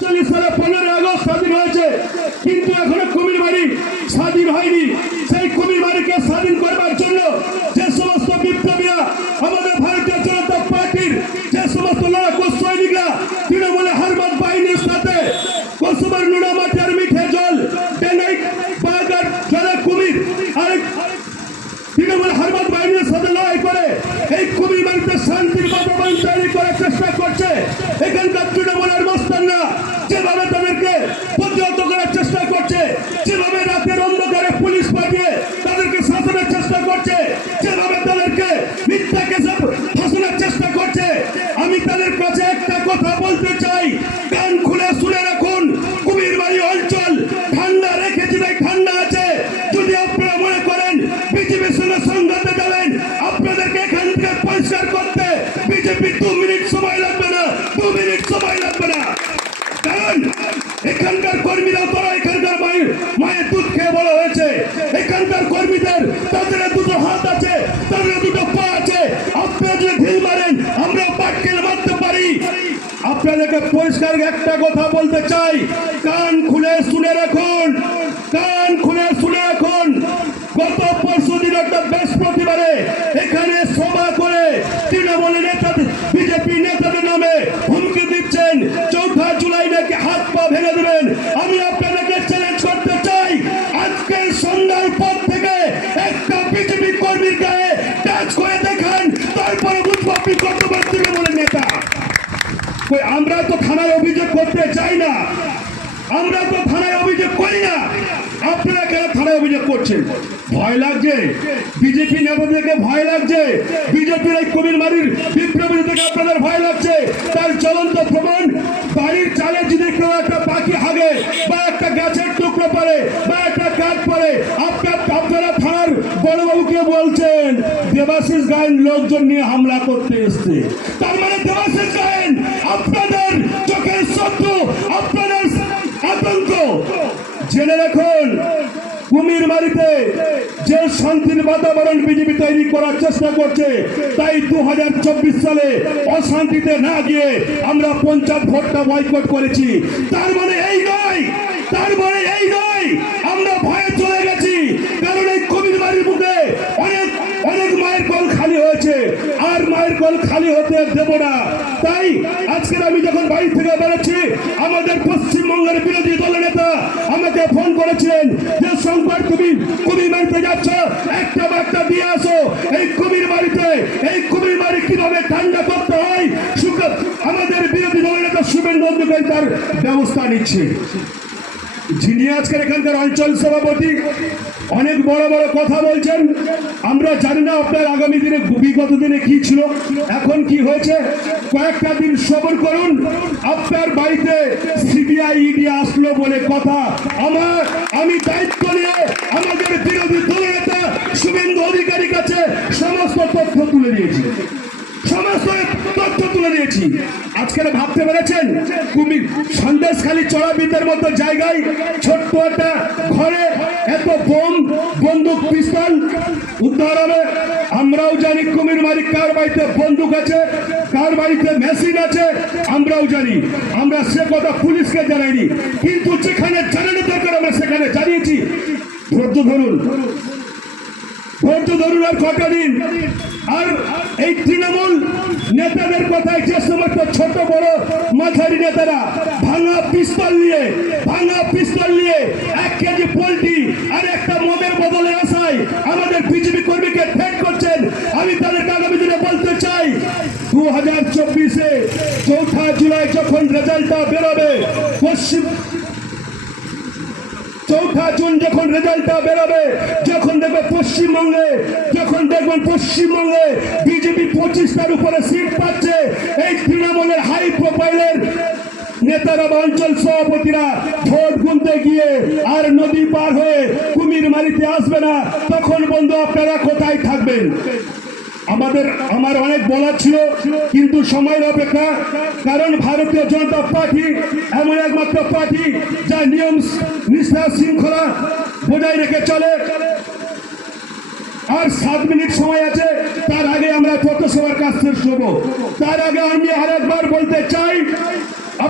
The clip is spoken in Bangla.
40 সালে 15 আগস্ট স্বাধীন হয়েছে, কিন্তু এখনো কুমিরমারি স্বাধীন হয়নি। সেই কুমিরমারিকে স্বাধীন করবার জন্য যে সমস্ত বিপ্লবীরা, আমাদের ভারতীয় জনতা পার্টির যে সমস্ত লড়াকু সৈনিকরা তৃণমূলে হারবাদ বাহিনীর সাথে কসবার নুনা মাটি আর মিঠে জল ডেঙ্গাই বাগার জলে কুমির আরেক তৃণমূল হারবাদ বাহিনীর সাথে লড়াই করে এই কুমিরমারিতে শান্তির বাতাবরণ তৈরি করার চেষ্টা করছে। এখানকার তৃণমূলের মস্তানরা যেভাবে তাদেরকে প্রতিহত করার চেষ্টা করছে, যেভাবে রাতের অন্ধকারে পুলিশ পাঠিয়ে তাদেরকে শাসনের চেষ্টা করছে, যেভাবে তাদেরকে মিথ্যা কেসে ফাঁসানোর চেষ্টা করছে, আমি তাদের কাছে একটা কথা বলতে চাই, কান খুলে শুনে রাখুন। কুমিরমারি অঞ্চল ঠান্ডা রেখেছি, তাই ঠান্ডা আছে। যদি আপনারা মনে করেন বিজেপির সঙ্গে সংঘাতে যাবেন, আপনাদেরকে এখান থেকে পরিষ্কার করতে বিজেপি 2 মিনিট সময় লাগবে না, 2 মিনিট সময় লাগবে না। কারণ এখানকার কর্মীরা, তারা এখানকার মায়ের দুধ খেয়ে বড় হয়েছে। এখানকার কর্মীদের তাদের দুটো হাত আছে, তাদের দুটো পা আছে। আপনারা যদি ঢিল মারেন, আমরা পাটকেল মারতে পারি। আপনাদেরকে পরিষ্কার একটা কথা বলতে চাই, কান খুলে শুনে রাখুন, কান খুলে শুনে রাখুন। গত পরশুদিন একটা বৃহস্পতিবারে এখানে সভা করে তৃণমূল নেতা, বিজেপি নেতাদের নামে হুমকি দিচ্ছেন 4 জুলাই নাকি হাত পা ভেঙে দেবেন। আমি আপনাদেরকে চ্যালেঞ্জ করতে চাই, আজকে সন্ধ্যার পর থেকে একটা বিজেপি কর্মীর গায়ে টাচ করে দেখান, তারপরে বুঝবো আপনি কতবার তৃণমূলের নেতা। আমরা তো থানায় অভিযোগ করতে চাই না, আমরা তো থানায় অভিযোগ করি না। আপনারা কেন থানায় অভিযোগ করছেন? ভয় লাগছে, বিজেপি নেতাদেরকে ভয় লাগছে, বিজেপির এই কুমিরমারির বিপ্লবী থেকে আপনাদের ভয় লাগছে। তার জ্বলন্ত প্রমাণ, বাড়ির চালে যদি কেউ একটা পাখি হাগে বা একটা গাছের টুকরো পড়ে বা একটা কাঠ পড়ে, আপনারা থানার বড়বাবুকে বলছেন দেবাশিস গায়েন লোকজন নিয়ে হামলা করতে এসছে। তার মানে দেবাশিস গায়েন আপনাদের চোখের শত্রু, আপনাদের আতঙ্ক। জেনে রাখুন, কুমিরমারিতে যে শান্তির বাতাবরণ বিজেপি তৈরি করার চেষ্টা করছে, তাই 2024 সালে অশান্তিতে না গিয়ে আমরা পঞ্চায়েত ভোটটা বয়কট করেছি। তার মানে এই নয়, তার মানে এই নয় আমরা ভয়ে চলে গেছি। কারণ এই কুমিরমারির বুকে অনেক অনেক মায়ের কল খালি হয়েছে, আর মায়ের কল খালি হতে দেব না। তাই আজকে আমি যখন বাড়ি থেকে বেরোচ্ছি, আমাদের পশ্চিমবঙ্গের বিরোধী দলের নেতা আমাকে ফোন করেছিলেন যে শঙ্কর, তুমি কুমিরমারিতে যাচ্ছ, একটা বার্তা দিয়ে আসো। এই কুমিরমারি কিভাবে ঠান্ডা করতে হয় আমাদের বিরোধী দলের নেতা শুভেন্দু অধিকারী তার ব্যবস্থা নিচ্ছে। যিনি আজকের এখানকার অঞ্চল সভাপতি অনেক বড় বড় কথা বলছেন। আমরা জানি না আপনার আগামী দিনে বিগত দিনে কি ছিল, এখন কি হয়েছে। কয়েকটা দিন সবর করুন। আপনার বাড়িতে সিবিআই ইডি আসলো বলে কথা, আমি দায়িত্ব নিয়ে আমাদের বিরোধী দলের নেতা শুভেন্দু অধিকারীর কাছে সমস্ত তথ্য তুলে দিয়েছি, সমস্ত তথ্য তুলে দিয়েছি। আজকে ভাবতে পেরেছেন কুমির সন্দেশখালী চড়াবিদের মতো জায়গায় ছোট্ট একটা ঘরে এত বোম, বন্দুক, পিস্তল উদ্ধার হবে? আমরাও জানি কুমিরমারি কার বাড়িতে বন্দুক আছে, কার বাড়িতে মেশিন আছে, আমরাও জানি। আমরা সে কথা পুলিশকে জানাইনি, কিন্তু যেখানে জানানো দরকার আমরা সেখানে জানিয়েছি। ধৈর্য ধরুন, ধৈর্য ধরুন আর কটা দিন। আর এই তৃণমূল নেতাদের কথায় যে সমস্ত ছোট বড় মাঝারি নেতারা ভাঙা পিস্তল নিয়ে 1 কেজি পোল্ট্রি আর একটা মদের বদলে আসায় আমাদের বিজেপি কর্মীকে থ্রেট করছেন, আমি তাদেরকে আগামী দিনে বলতে চাই, 2024-এ 4 জুলাই যখন রেজাল্টটা বেরোবে, 4 জুন যখন রেজাল্টটা বেরোবে, যখন দেখবেন পশ্চিমবঙ্গে বিজেপি 25টার উপরে সিট পাচ্ছে, এই তৃণমূলের হাই প্রোফাইলের নেতারা বা অঞ্চল সভাপতিরা ভোট গুনতে গিয়ে আর নদী পার হয়ে কুমিরমারিতে আসবে না, তখন বন্ধু আপনারা কোথায় থাকবেন? আমার অনেক বলার ছিল, কিন্তু সময়ের অপেক্ষা। কারণ ভারতীয় জনতা পার্টি এমন একমাত্র পার্টি যা নিয়ম নিষ্ঠা শৃঙ্খলা বজায় রেখে চলে। আর 7 মিনিট সময় আছে, তার আগে আমরা পথসভার কাজ শেষ করব। তার আগে আমি আরেকবার বলতে চাই,